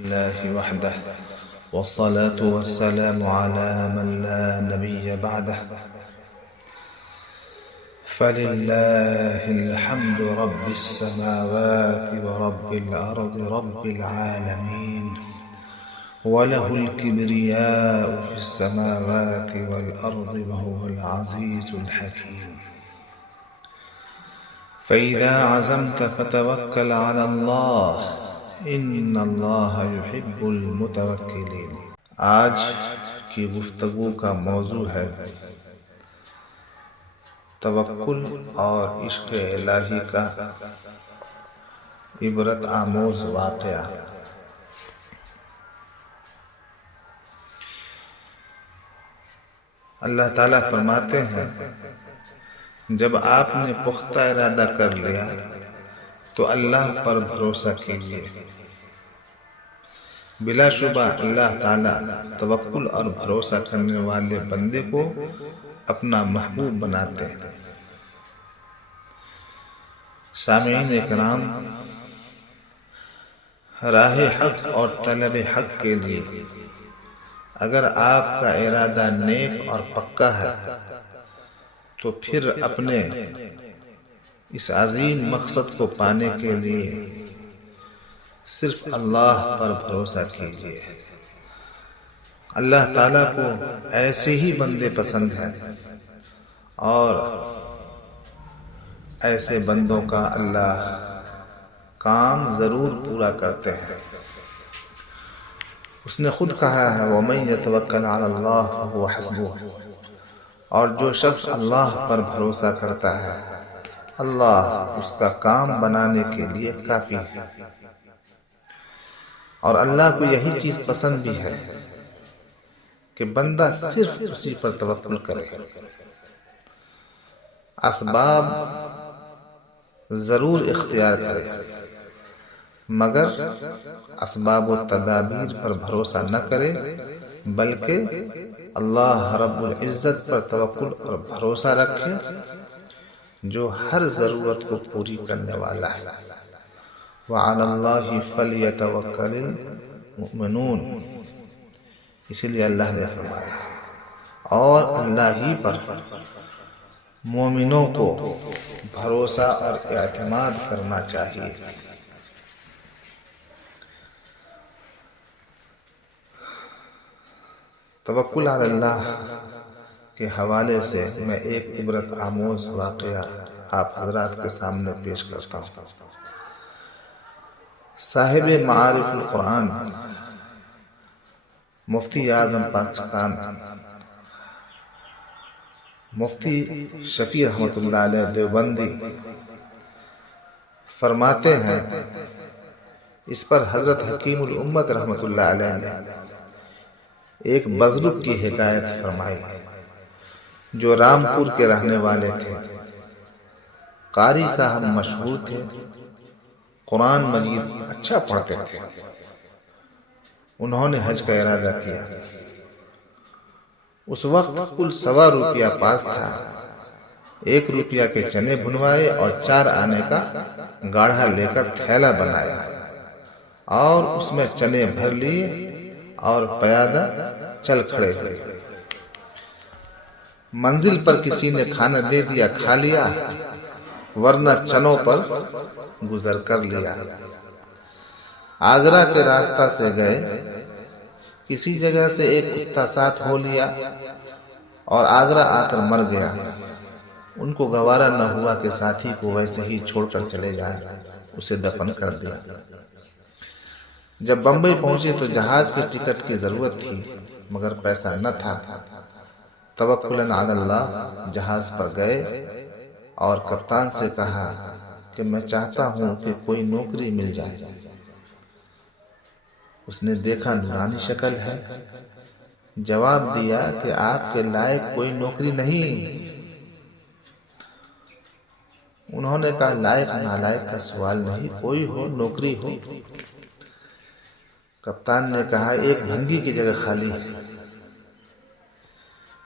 الله وحده والصلاة والسلام على من لا نبي بعده فلله الحمد رب السماوات ورب الأرض رب العالمين وله الكبرياء في السماوات والأرض وهو العزيز الحكيم فإذا عزمت فتوكل على الله ان اللہ یحب المتوکلین۔ آج کی گفتگو کا موضوع ہے توکل اور عشق الہی کا عبرت آموز واقعہ۔ اللہ تعالیٰ فرماتے ہیں جب آپ نے پختہ ارادہ کر لیا تو اللہ پر بھروسہ کیجیے۔ بلا شبہ اللہ تعالیٰ توکل اور بھروسہ کرنے والے بندے کو اپنا محبوب بناتے ہیں۔ سامعین اکرام، راہ حق اور طلب حق کے لیے اگر آپ کا ارادہ نیک اور پکا ہے تو پھر اپنے اس عظیم مقصد کو پانے کے لیے صرف اللہ پر بھروسہ کیجیے۔ اللہ تعالیٰ کو ایسے ہی بندے پسند ہیں اور ایسے بندوں کا اللہ کام ضرور پورا کرتے ہیں۔ اس نے خود کہا ہے وَمَن يَتَوَكَّلْ عَلَى اللَّهِ فَهُوَ حَسْبُهُ، اور جو شخص اللہ پر بھروسہ کرتا ہے اللہ اس کا کام بنانے کے لیے کافی ہے۔ اور اللہ کو یہی چیز پسند بھی ہے کہ بندہ صرف اسی پر توکل کرے۔ اسباب ضرور اختیار کرے مگر اسباب و تدابیر پر بھروسہ نہ کرے، بلکہ اللہ رب العزت پر توکل اور بھروسہ رکھے جو ہر ضرورت کو پوری کرنے والا ہے۔ وَعَلَى اللَّهِ فَلْيَتَوَكَّلِ الْمُؤْمِنُونَ، اسی لیے اللہ نے فرمایا اور اللہ ہی پر مومنوں کو بھروسہ اور اعتماد کرنا چاہیے۔ توکل علی اللہ کے حوالے سے میں ایک عبرت آموز واقعہ آپ حضرات کے سامنے پیش کرتا ہوں۔ صاحب معارف القرآن مفتی اعظم پاکستان مفتی شفیع رحمۃ اللہ علیہ دیوبندی فرماتے ہیں، اس پر حضرت حکیم الامت رحمۃ اللہ علیہ نے ایک بزرگ کی حکایت فرمائی جو رامپور کے رہنے والے تھے۔ قاری صاحب مشہور تھے، قرآن مجید اچھا پڑھتے تھے۔ انہوں نے حج کا ارادہ کیا۔ اس وقت کل 100 روپیہ پاس تھا۔ 1 روپیہ کے چنے بھنوائے اور 4 آنے کا گاڑھا لے کر تھیلا بنایا اور اس میں چنے بھر لیے اور پیادہ چل کھڑے ہوئے۔ منزل پر کسی نے کھانا دے دیا، کھا لیا، ورنہ چنوں پر گزر کر لیا۔ آگرہ کے راستہ سے گئے، کسی جگہ سے ایک کتا ساتھ ہو لیا اور آگرہ آ کر مر گیا۔ ان کو گوارا نہ ہوا کہ ساتھی کو ویسے ہی چھوڑ کر چلے جائیں، اسے دفن کر دیا۔ جب بمبئی پہنچے تو جہاز کی ٹکٹ کی ضرورت تھی مگر پیسہ نہ تھا۔ توکلاً علی اللہ جہاز پر گئے اور کپتان سے کہا کہ میں چاہتا ہوں کہ کوئی نوکری مل جائے۔ اس نے دیکھا نورانی شکل ہے، جواب دیا کہ آپ کے لائق کوئی نوکری نہیں۔ انہوں نے کہا لائق نالائق کا سوال نہیں، کوئی ہو، نوکری ہو۔ کپتان نے کہا ایک بھنگی کی جگہ خالی ہے،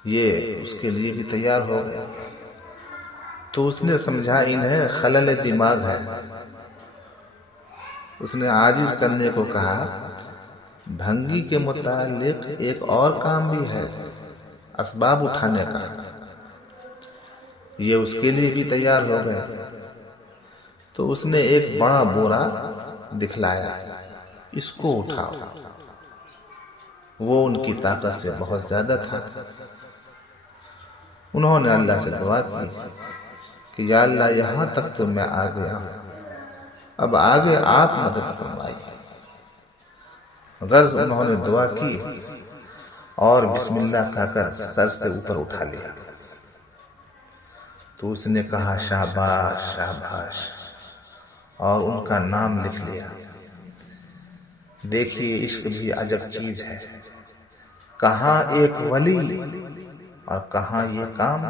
یہ اس کے لیے بھی تیار ہو گیا۔ تو اس نے سمجھا انہیں خلل دماغ ہے۔ اس نے عاجز کرنے کو کہا بھنگی کے متعلق ایک اور کام بھی ہے، اسباب اٹھانے کا۔ یہ اس کے لیے بھی تیار ہو گئے تو اس نے ایک بڑا بورا دکھلایا، اس کو اٹھاؤ۔ وہ ان کی طاقت سے بہت زیادہ تھا۔ انہوں نے اللہ سے دعا کی کہ یا اللہ یہاں تک تو میں آ گیا، اب آگے آپ مدد فرمائیے۔ غرض انہوں نے دعا کی اور بسم اللہ کہہ کر سر سے اوپر اٹھا لیا۔ تو اس نے کہا شاباش شاباش، اور ان کا نام لکھ لیا۔ دیکھیے عشق بھی عجب چیز ہے، کہاں ایک ولی اور کہاں یہ کام۔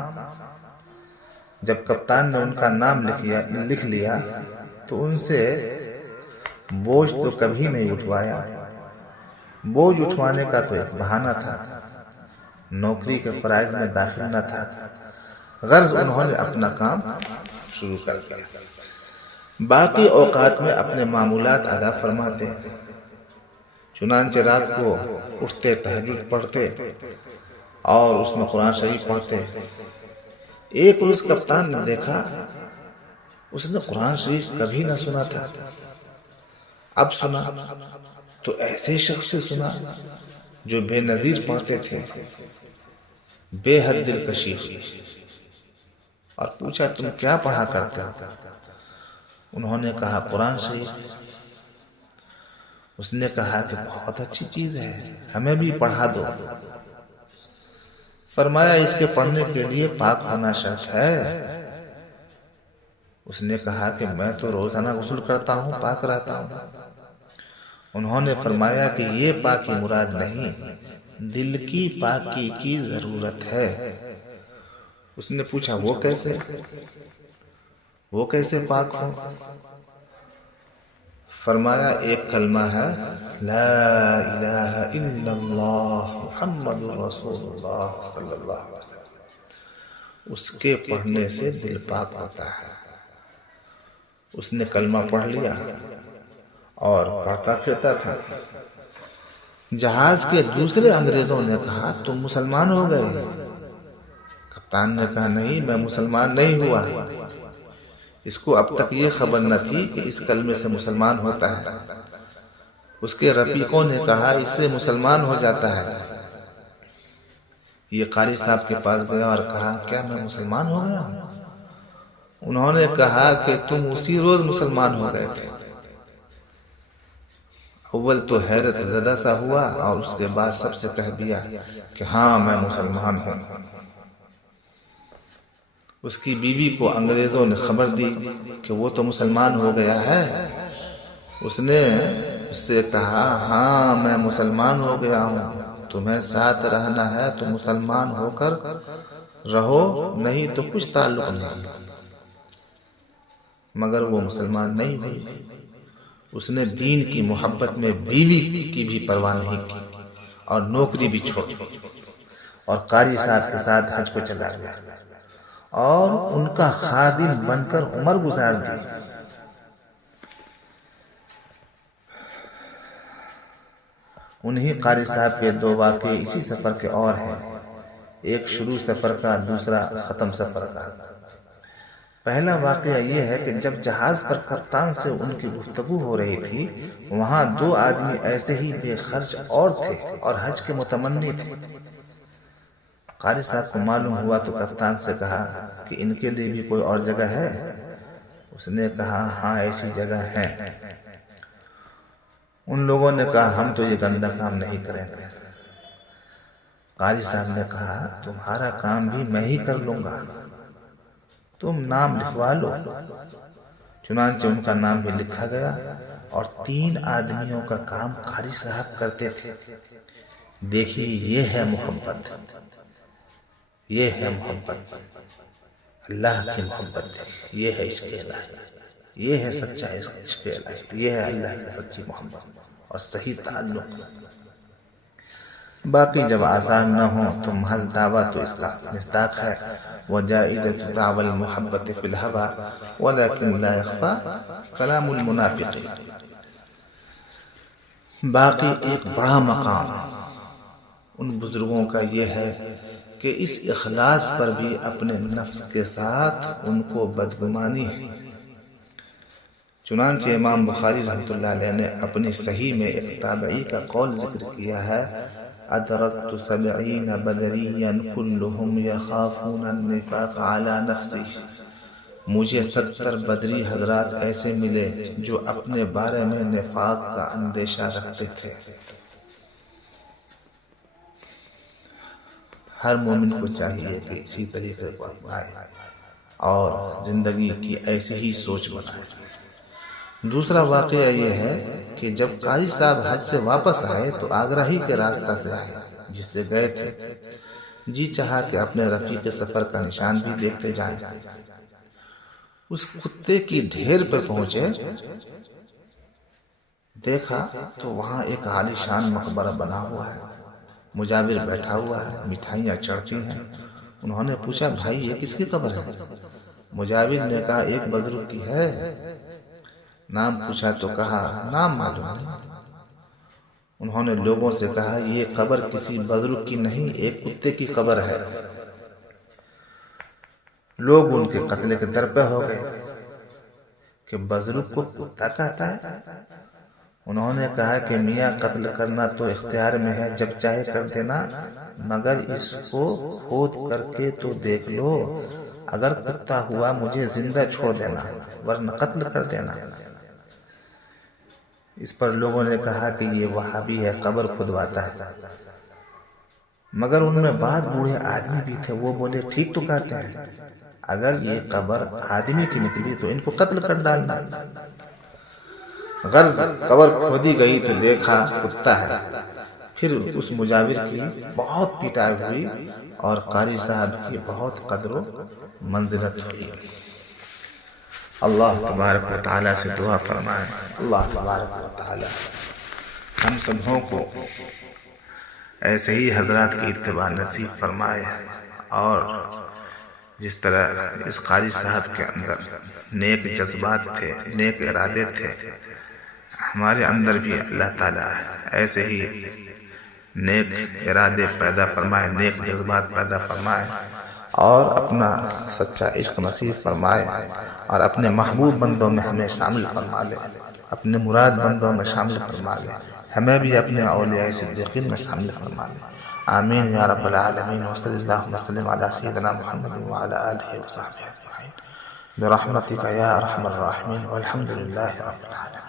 جب کپتان نے ان کا نام لکھ لیا تو ان سے بوجھ تو کبھی نہیں اٹھوایا۔ بوجھ اٹھوانے کا تو ایک بہانہ تھا، نوکری کے فرائض میں داخل نہ تھا۔ غرض انہوں نے اپنا کام شروع کر دیا۔ باقی اوقات میں اپنے معمولات ادا فرماتے، چنانچہ رات کو اٹھتے تہجد پڑھتے اور اس میں قرآن شریف پڑھتے۔ ایک روز کپتان نے دیکھا، اس نے قرآن شریف کبھی نہ سنا تھا، اب سنا تو ایسے شخص سے سنا جو بے نظیر پڑھتے تھے۔ بے حد دلکشی ہوئی اور پوچھا تم کیا پڑھا کرتے ہو؟ انہوں نے کہا قرآن شریف۔ اس نے کہا کہ بہت اچھی چیز ہے، ہمیں بھی پڑھا دو۔ فرمایا اس کے پڑھنے کے لیے پاک ہونا شرط ہے۔ اس نے کہا کہ میں تو روزانہ غسل کرتا ہوں، پاک رہتا ہوں۔ انہوں نے فرمایا کہ یہ پاکی مراد نہیں، دل کی پاکی کی ضرورت ہے۔ اس نے پوچھا وہ کیسے پاک ہو؟ فرمایا ایک کلمہ ہے لا الہ الا اللہ محمد رسول اللہ صلی اللہ علیہ وسلم، اس کے پڑھنے سے دل پاک ہوتا ہے۔ اس نے کلمہ پڑھ لیا اور پڑھتا پھرتا تھا۔ جہاز کے دوسرے انگریزوں نے کہا تم مسلمان ہو گئے؟ کپتان نے کہا نہیں، میں مسلمان نہیں ہوا۔ اس کو اب تک یہ خبر نہ تھی کہ اس کلمے سے مسلمان ہوتا ہے۔ اس کے رفیقوں نے کہا اس سے مسلمان ہو جاتا ہے۔ یہ قاری صاحب کے پاس گیا اور کہا کیا میں مسلمان ہو گیا ہوں؟ انہوں نے کہا کہ تم اسی روز مسلمان ہو گئے تھے۔ اول تو حیرت زدہ سا ہوا اور اس کے بعد سب سے کہہ دیا کہ ہاں میں مسلمان ہوں۔ اس کی بیوی کو انگریزوں نے خبر دی کہ وہ تو مسلمان ہو گیا ہے۔ اس نے اس سے کہا ہاں میں مسلمان ہو گیا ہوں، تمہیں ساتھ رہنا ہے تو مسلمان ہو کر رہو، نہیں تو کچھ تعلق نہیں۔ مگر وہ مسلمان نہیں ہوئی۔ اس نے دین کی محبت میں بیوی کی بھی پرواہ نہیں کی اور نوکری بھی چھوڑ دی اور قاری صاحب کے ساتھ حج کو چلا گیا اور ان کا خادم بن کر عمر گزار دی۔ انہی قاری صاحب کے دو واقعے اسی سفر کے اور ہیں، ایک شروع سفر کا، دوسرا ختم سفر کا۔ پہلا واقعہ یہ ہے کہ جب جہاز پر کپتان سے ان کی گفتگو ہو رہی تھی، وہاں دو آدمی ایسے ہی بے خرچ اور تھے اور حج کے متمنی تھے۔ قاری صاحب کو معلوم ہوا تو کپتان سے کہا کہ ان کے لیے بھی کوئی اور جگہ ہے؟ اس نے کہا ہاں ایسی جگہ ہے۔ ان لوگوں نے کہا ہم تو یہ گندا کام نہیں کریں گے۔ قاری صاحب نے کہا تمہارا کام بھی میں ہی کر لوں گا، تم نام لکھوا لو۔ چنانچہ ان کا نام بھی لکھا گیا اور 3 آدمیوں کا کام قاری صاحب کرتے تھے۔ دیکھیے یہ ہے محبت، یہ ہے محبت، اللہ کی محبت، یہ ہے عشق الہی، یہ ہے سچا عشق الہی، یہ ہے اللہ سے سچی محبت اور صحیح تعلق۔ باقی جب آزار نہ ہو تو محض دعویٰ تو اس کا مصداق ہے، وجائزۃ دعوی المحبت فی الہوی ولکن لا یخفی کلام المنافقین۔ باقی ایک بڑا مقام ان بزرگوں کا یہ ہے کہ اس اخلاص پر بھی اپنے نفس کے ساتھ ان کو بدگمانی ہے۔ چنانچہ امام بخاری رحمۃ اللہ علیہ نے اپنی صحیح میں ایک تابعی کا قول ذکر کیا ہے، ادرکت 70 بدریا كلهم يخافون النفاق على نفسه، مجھے 70 بدری حضرات ایسے ملے جو اپنے بارے میں نفاق کا اندیشہ رکھتے تھے۔ ہر مومن کو چاہیے کہ اسی طریقے کو اپنائے اور زندگی کی ایسی ہی سوچ بنائے۔ دوسرا واقعہ یہ ہے کہ جب قاری صاحب حج سے واپس آئے تو آگرہ ہی کے راستہ سے آئے جس سے گئے تھے۔ جی چاہا کہ اپنے رفیق سفر کا نشان بھی دیکھتے جائیں۔ اس کتے کی ڈھیر پر پہنچے، دیکھا تو وہاں ایک عالی شان مقبرہ بنا ہوا ہے، مجاور بیٹھا ہوا ہے، مٹھائیاں چڑھتی ہیں۔ انہوں نے پوچھا، بھائی یہ کس کی قبر ہے؟ مجاور نے کہا، ایک بزرگ کی ہے۔ نام پوچھا تو کہا، نام معلوم نہیں۔ انہوں نے لوگوں سے کہا، یہ قبر کسی بزرگ کی نہیں، ایک کتے کی قبر ہے۔ لوگ ان کے قتل کے در پہ ہو گئے کہ بزرگ کو کتا کہتا ہے۔ انہوں نے کہا کہ میاں قتل کرنا تو اختیار میں ہے، جب چاہے کر دینا، مگر اس کو کھود کر کے تو دیکھ لو، اگر کتا ہوا مجھے زندہ چھوڑ دینا ورنہ قتل کر دینا۔ اس پر لوگوں نے کہا کہ یہ وہابی ہے، قبر کھدواتا ہے۔ مگر ان میں بعض بوڑھے آدمی بھی تھے، وہ بولے، ٹھیک تو کہتے ہیں، اگر یہ قبر آدمی کی نکلی تو ان کو قتل کر ڈالنا۔ غرض قبر کھودی گئی تو دیکھا کتا ہے۔ پھر اس مجاور کی بہت پٹائی ہوئی اور قاری صاحب کی بہت قدر و منزلت ہوئی۔ اللہ تبارک و تعالیٰ سے دعا فرمائیں، اللہ تبارک و تعالیٰ ہم سبھوں کو ایسے ہی حضرات کی اتباع نصیب فرمائے، اور جس طرح اس قاری صاحب کے اندر نیک جذبات تھے، نیک ارادے تھے، ہمارے اندر بھی اللہ تعالیٰ ایسے ہی نیک ارادے پیدا فرمائے، نیک جذبات پیدا فرمائے، اور اپنا سچا عشق نصیب فرمائے، اور اپنے محبوب بندوں میں ہمیں شامل فرما لے، اپنے مراد بندوں میں شامل فرما لے، ہمیں بھی اپنے اولیاء صدیقین میں شامل فرما لے۔ آمین یا رب العالمین، وصلی اللہ وسلم علی سیدنا محمد وعلی آلہ وصحبہ اجمعین برحمتک یا ارحم الراحمین، والحمد للہ رب العالمین۔